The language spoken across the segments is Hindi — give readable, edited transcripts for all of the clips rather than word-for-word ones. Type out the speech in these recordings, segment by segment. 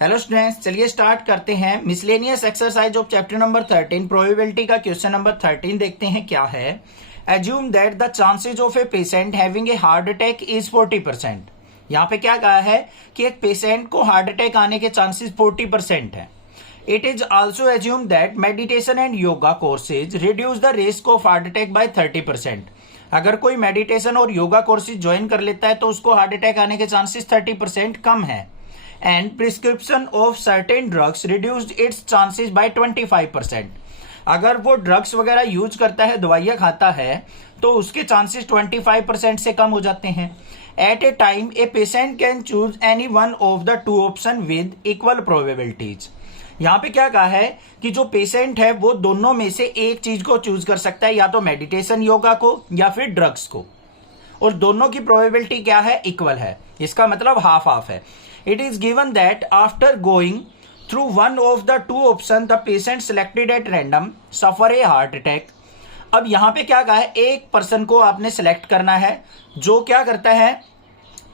हेलो स्टूडेंट्स, चलिए स्टार्ट करते हैं। Miscellaneous exercise of chapter number 13 probability का क्वेश्चन नंबर 13 देखते हैं क्या है। Assume that the chances of a patient having a heart attack is 40%। यहाँ पे क्या कहा है कि एक पेशेंट को हार्ट अटैक आने के चांसेस 40% है। It is also assume that meditation and yoga courses reduce the risk of heart attack by 30%। अगर कोई मेडिटेशन और योगा कोर्सेज ज्वाइन कर लेता है तो उसको हार्ट अटैक आने के चांसेस 30% कम है। And prescription of certain drugs reduced its chances by 25%। अगर वो ड्रग्स वगैरह यूज करता है, दवाइयां खाता है, तो उसके चांसेस 25% से कम हो जाते हैं। At a time a patient can choose any one of the two option with equal probabilities. यहाँ पे क्या कहा है कि जो पेशेंट है वो दोनों में से एक चीज को चूज कर सकता है, या तो मेडिटेशन योगा को या फिर ड्रग्स को, और दोनों की प्रोबेबिलिटी क्या है, इक्वल है। इसका मतलब हाफ हाफ है। It is given that after going through one of the two options, the patient selected at random suffer a heart attack। अब यहाँ पे क्या कहा है, एक पर्सन को आपने सेलेक्ट करना है जो क्या करता है,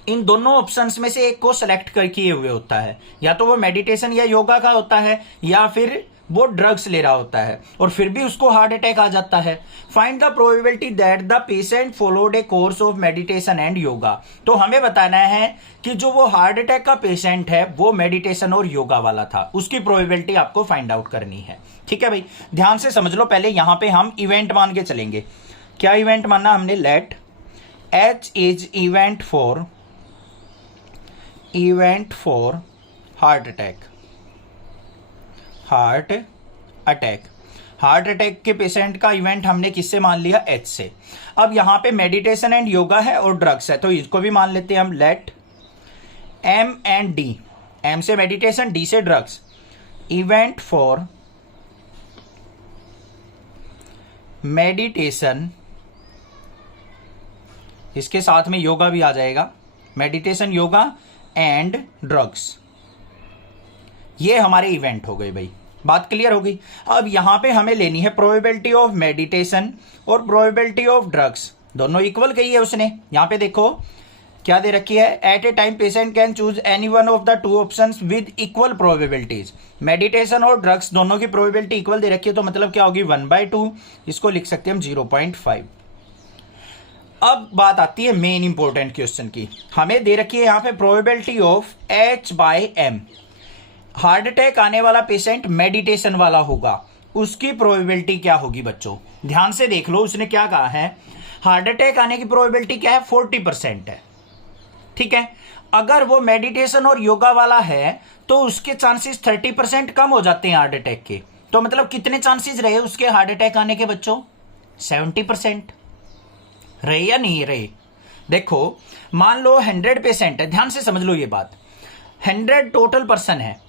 इन दोनों ऑप्शंस में से एक को सेलेक्ट कर किए हुए होता है, या तो वो मेडिटेशन या योगा का होता है या फिर वो ड्रग्स ले रहा होता है, और फिर भी उसको हार्ट अटैक आ जाता है। Find the probability that the patient followed A course of meditation and yoga. तो हमें बताना है कि जो वो हार्ट अटैक का पेशेंट है वो मेडिटेशन और योगा वाला था, उसकी प्रोबेबिलिटी आपको फाइंड आउट करनी है। ठीक है भाई, ध्यान से समझ लो। पहले यहां पे हम इवेंट मान के चलेंगे। क्या इवेंट मानना हमने, let H is event for heart attack. Heart attack के पेशेंट का इवेंट हमने किससे मान लिया, एच से। अब यहां पे मेडिटेशन एंड योगा है और ड्रग्स है, तो इसको भी मान लेते हैं हम। Let M and D, M से मेडिटेशन, डी से ड्रग्स। इवेंट फॉर मेडिटेशन, इसके साथ में योगा भी आ जाएगा, मेडिटेशन योगा एंड ड्रग्स। ये हमारे इवेंट हो गए भाई, बात क्लियर हो गई। अब यहां पे हमें लेनी है प्रोबेबिलिटी ऑफ मेडिटेशन और प्रोबेबिलिटी ऑफ ड्रग्स, दोनों इक्वल कही है उसने। यहां पे देखो क्या दे रखी है, at a time patient can choose any one of the two options with equal probabilities. Meditation और ड्रग्स दोनों की प्रोबेबिलिटी इक्वल दे रखी है, तो मतलब क्या होगी, 1/2। इसको लिख सकते हैं हम 0.5। अब बात आती है मेन इंपॉर्टेंट क्वेश्चन की। हमें दे रखी है यहां पे probability of H/M। Heart attack आने वाला पेशेंट मेडिटेशन वाला होगा, उसकी प्रोबेबिलिटी क्या होगी बच्चों, ध्यान से देख लो। उसने क्या कहा है, हार्ट अटैक आने की प्रोबेबिलिटी क्या है, 40% है। ठीक है, अगर वो मेडिटेशन और योगा वाला है तो उसके चांसेस 30% कम हो जाते हैं हार्ट अटैक के। तो मतलब कितने चांसेस रहे उसके हार्ट अटैक आने के बच्चों, 70% रहे या नहीं रहे। देखो मान लो 100 पेशेंट है, ध्यान से समझ लो ये बात, 100 टोटल पर्सन है।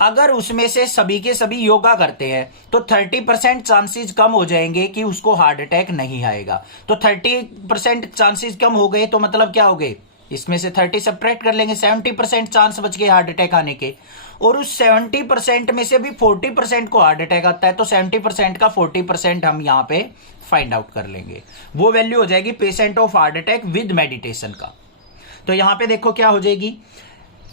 अगर उसमें से सभी के सभी योगा करते हैं तो 30% चांसेस कम हो जाएंगे कि उसको हार्ट अटैक नहीं आएगा। तो 30% चांसेस कम हो गए तो मतलब क्या हो गए, इसमें से 30 सब्ट्रैक्ट कर लेंगे, 70% चांस बच गए हार्ट अटैक आने के। और उस 70% में से भी 40% को हार्ट अटैक आता है, तो 70% का 40% हम यहां पे फाइंड आउट कर लेंगे। वो वैल्यू हो जाएगी patient of heart attack with meditation का। तो यहां पे देखो क्या हो जाएगी,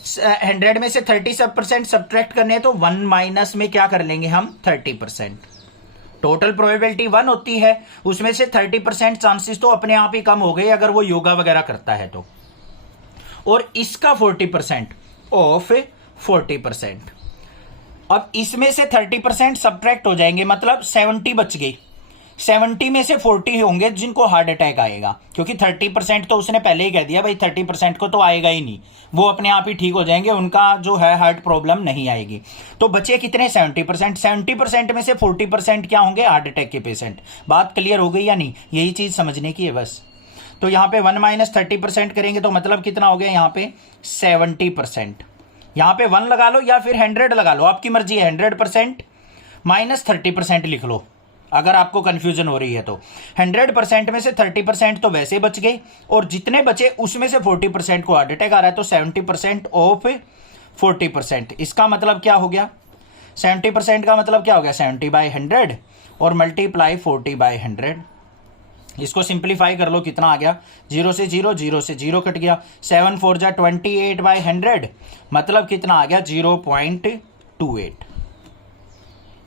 100 में से 30% सब्ट्रैक्ट करने हैं तो 1 माइनस में क्या कर लेंगे हम, 30%। टोटल प्रोबेबिलिटी 1 होती है, उसमें से 30% चांसेस तो अपने आप ही कम हो गए अगर वो योगा वगैरह करता है तो। और इसका 40% ऑफ 40%। अब इसमें से 30% सब्ट्रैक्ट हो जाएंगे, मतलब 70 बच गई। 70 में से 40 होंगे जिनको हार्ट अटैक आएगा, क्योंकि 30% तो उसने पहले ही कह दिया भाई 30% को तो आएगा ही नहीं, वो अपने आप ही ठीक हो जाएंगे, उनका जो है हार्ट प्रॉब्लम नहीं आएगी। तो बचे कितने, 70%। 70% में से 40% क्या होंगे, हार्ट अटैक के पेशेंट। बात क्लियर हो गई या नहीं, यही चीज समझने की है बस। तो यहां पे 1 माइनस 30% करेंगे तो मतलब कितना हो गया, यहां पे 70%। यहां पे 1 लगा लो या फिर 100 लगा लो, आपकी मर्जी है। 100% माइनस 30% लिख लो अगर आपको कंफ्यूजन हो रही है तो। 100% में से 30% तो वैसे बच गए, और जितने बचे उसमें से 40% को हार्ट अटैक आ रहा है, तो 70% ऑफ 40%। इसका मतलब क्या हो गया, 70% का मतलब क्या हो गया, 70/100 और मल्टीप्लाई 40/100। इसको सिंप्लीफाई कर लो, कितना आ गया, 0 से 0, 0 से 0 कट गया, 7 4 जा 28/100, मतलब कितना आ गया, 0.28।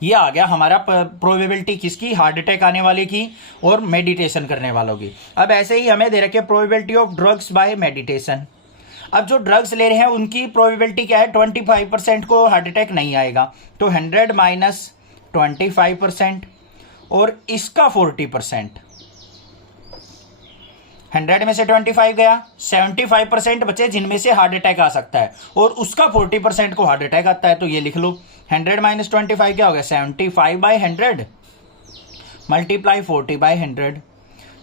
ये आ गया हमारा प्रोबेबिलिटी किसकी, हार्ट अटैक आने वाले की और मेडिटेशन करने वालों की। अब ऐसे ही हमें दे रखे probability of drugs bye meditation. अब जो ड्रग्स ले रहे हैं उनकी प्रोबेबिलिटी क्या है, 25% को हार्ट अटैक नहीं आएगा, तो 100 माइनस 25%, और इसका 40%, 100 में से 25 गया, 75% बचे जिनमें से हार्ट अटैक आ सकता है, और उसका 40% को हार्ट अटैक आता है। तो ये लिख लो, 100 माइनस 25 क्या हो गया, 75/100 मल्टीप्लाई 40/100,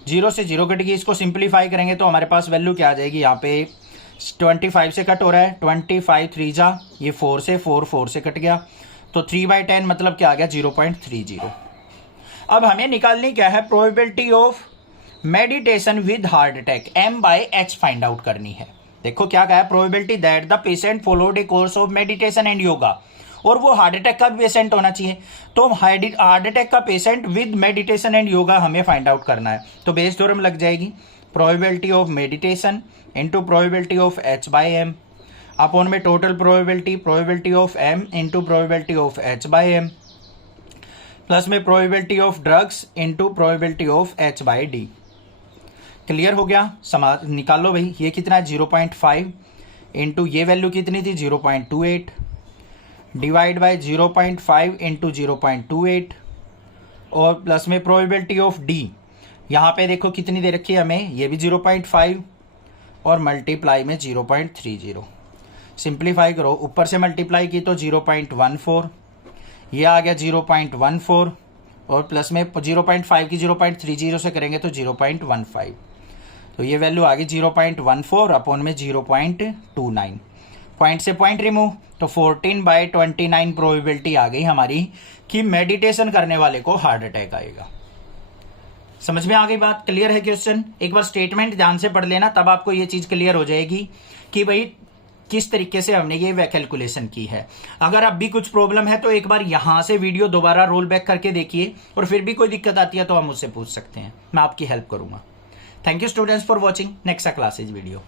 0 से 0 कट गई। इसको सिंप्लीफाई करेंगे तो हमारे पास वैल्यू क्या आ जाएगी, यहाँ पे 25 से कट हो रहा है, 25 3 जा, ये 4 से 4 से कट गया, तो 3/10 मतलब क्या आ गया, 0.30। अब हमें निकालनी क्या है, probability of meditation with heart attack, M/H find out करनी है। देखो क्या कहा है, probability that the patient followed A course of meditation and yoga, और वो हार्ट अटैक का पेशेंट होना चाहिए, तो हार्ट अटैक का patient with meditation and yoga हमें फाइंड आउट करना है। तो बेस थ्योरम लग जाएगी, probability of meditation into probability of H/M upon में total probability of M into probability of H/M plus में probability of drugs into probability of H/D। Clear हो गया, निकालो भाई, ये कितना है, 0.5 इंटू ये वैल्यू कितनी थी, 0.28 डिवाइड बाय 0.5 इंटू 0.28, और प्लस में प्रोबेबिलिटी ऑफ डी, यहाँ पे देखो कितनी दे रखी है हमें, ये भी 0.5 और मल्टीप्लाई में 0.30। सिंप्लीफाई करो, ऊपर से मल्टीप्लाई की तो 0.14, ये आ गया 0.14, और प्लस में 0.5 की 0.30 से करेंगे तो 0.15, तो ये वैल्यू आ गई 0.14 अपॉन में 0.29। पॉइंट से पॉइंट रिमूव, तो 14/29 प्रोबेबिलिटी आ गई हमारी कि मेडिटेशन करने वाले को हार्ट अटैक आएगा। समझ में आ गई बात, क्लियर है क्वेश्चन? एक बार स्टेटमेंट ध्यान से पढ़ लेना, तब आपको ये चीज क्लियर हो जाएगी कि भाई किस तरीके से हमने ये कैलकुलेशन की है। अगर अब भी कुछ प्रॉब्लम है तो एक बार यहां से वीडियो दोबारा रोल बैक करके देखिए, और फिर भी कोई दिक्कत आती है तो आप मुझसे पूछ सकते हैं, मैं आपकी हेल्प करूंगा। Thank you students for watching, next classes video.